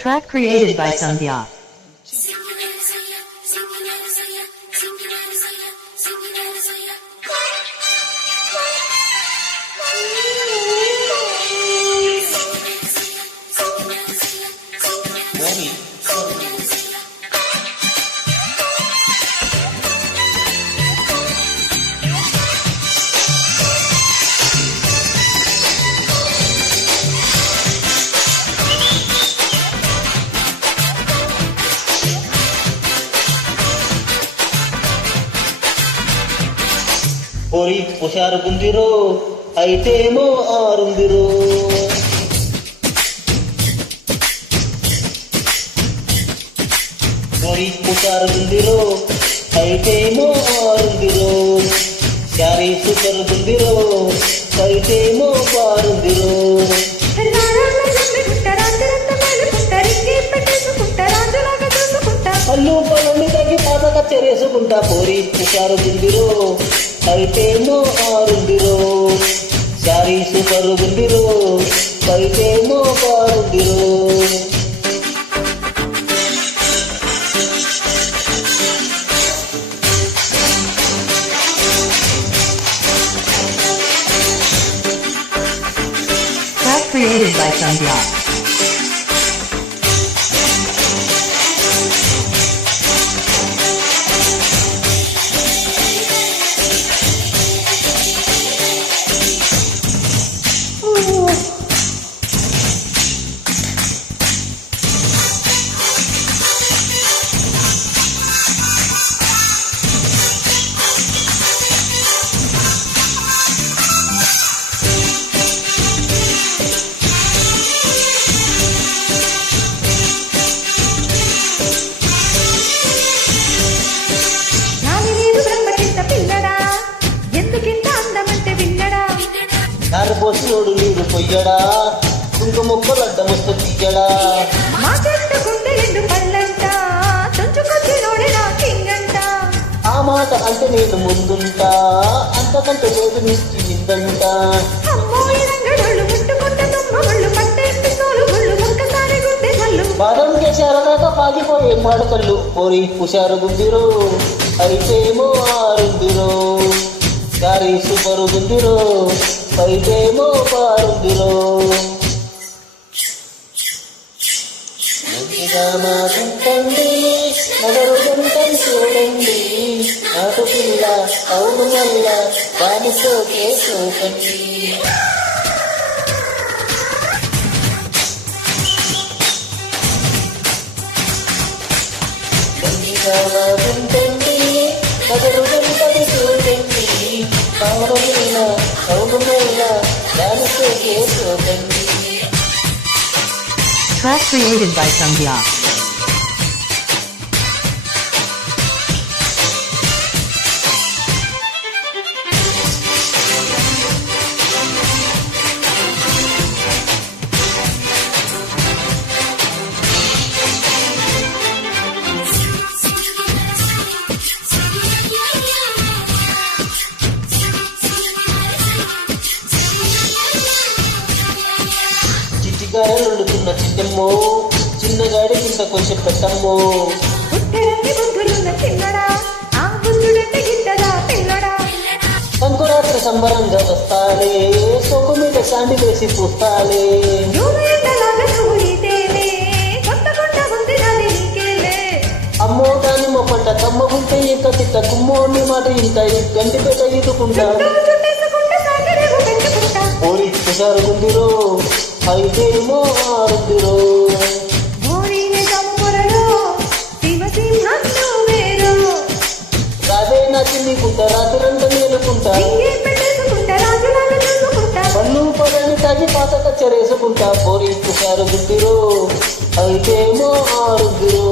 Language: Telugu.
Track created by Sandhya. పోరి హుషారుగుందిరో అయితేమో ఆరుందిరో. పోరి హుషారుగుందిరో అయితేమో ఆరుందిరో. శారీ సూపరుగుందిరో అయితేమో బారుందిరో. అల్లు పొలంని తగ్గి పాత కచ్చేరేసుకుంటా. పోరి హుషారుగుందిరో అయితేమో ఆరుందిరో. Sari సూపరుగుందిరో అయితేమో బారుందిరో. Track created by Sandhya. నారు పోసినోడు నీరు పొయ్యడా, కుంకుమొక్కలు అడ్డమొస్తు తీయడా. ఆ మాట అంటే నేను ముందుంటా, అంతకంటే లేదు నీకు నిందంటా. బాదం చేశారదాకా పాగిపోయే మాడకళ్ళు. పోరి హుషారుగుందిరో అయితేమో ఆరుందిరో. శారీ సూపరుగుందిరో అయితేమో బారుందిరో. మంచిగా మాకుంటండి నగరు గంటని చూడండి. నాటు పిల్ల అవును మల్ల దాని సోకే సోకండి. మంచిగా మాకుంటండి నగరు గంటని చూడండి. అవును పిల్ల అవును మల్ల దాని సోకే సోకండి. Track created by Sandhya. చిట్టిగాయలుండుతున్న చిట్టమ్మో, చిన్నగాడి కింద కొంచెం పెట్టమ్మో. సంకురాత్రి సంబరంగా వస్తాలే, సోకు మీద శాండి వేసి పూస్తాలే. అమ్మో దానిమ్మ పంట కమ్మగుంటే ఇంకా తిట్ట కుమ్మోని మాట ఇంట గంటి పెట్ట ఈదుకుంటా. పోరి హుషారుగుందిరో అయితేమో ఆరుందిరో. రాదే నా చిన్ని కుంట రాత్రంతా నేనుకుంటా. పన్ను పొలని తాగి పాత కచ్చరేసుకుంటా. పోరి హుషారుగుందిరో అయితేమో ఆరుందిరో.